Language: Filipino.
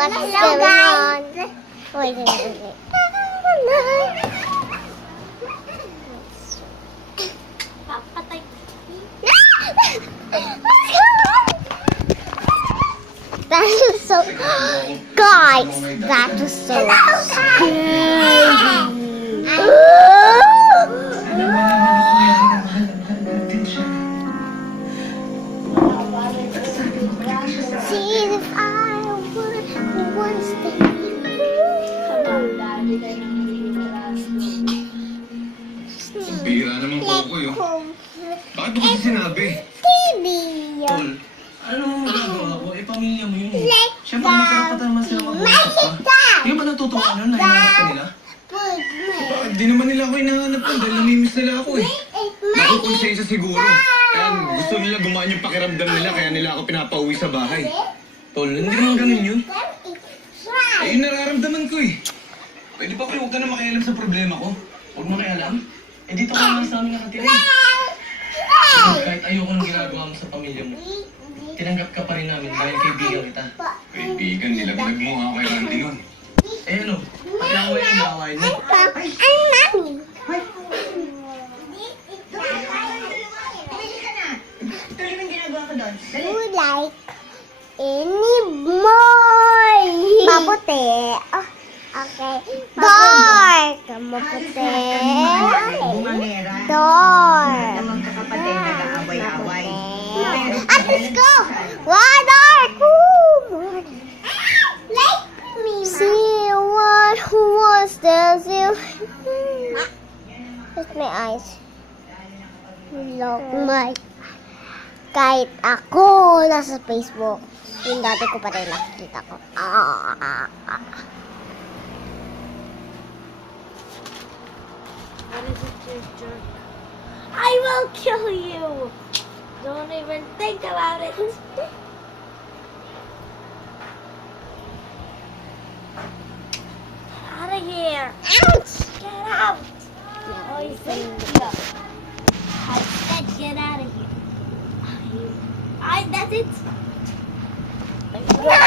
What's going on? Wait. Papatay. That is so... Guys, that was so scary. See if I would once Bira naman ko yun. Bakit mo kasi sinabi? TV. Tol, ano mo ginagawa ko? Eh, pamilya mo yun eh. Siyempre, may karapatan naman sila mag-usap pa. Hindi ba natutuwa nun? Nahinanap ka nila? Bakit di naman nila ako hinahanap ko dahil namimiss nila ako eh. Nakukonsensya siguro. Kaya gusto nila gumaan yung pakiramdam nila kaya nila ako pinapauwi sa bahay. Tol, hindi naman ganun yun. Eh, yung nararamdaman ko eh. Pwede ba kayo huwag ka na makialam sa problema ko? Huwag mo alam. Eh, dito ka naman sa amin nakatira eh. Kahit ayoko nang ginagawa mo sa pamilya mo, tinanggap ka pa rin namin dahil kaibigan kita. Kaibigan nila, pinagmukha ko kay Randy nun. Eh ano, pag-away ang away mo. Ang mami. You like any more? Maputi. Oh, okay. Dark. Maputi. Dark. Magkakapatid na kaaway-away. At let's go. What dark? Ooh. Like me. See what was there? Just my eyes. Look my. Kahit ako nasa Facebook, yung dati ko pa rin nakikita ko. What is it, you jerk? I will kill you! Don't even think about it. Get out of here! Ouch! Get out! Oh, you said yeah. I said get out of here. That's it. No!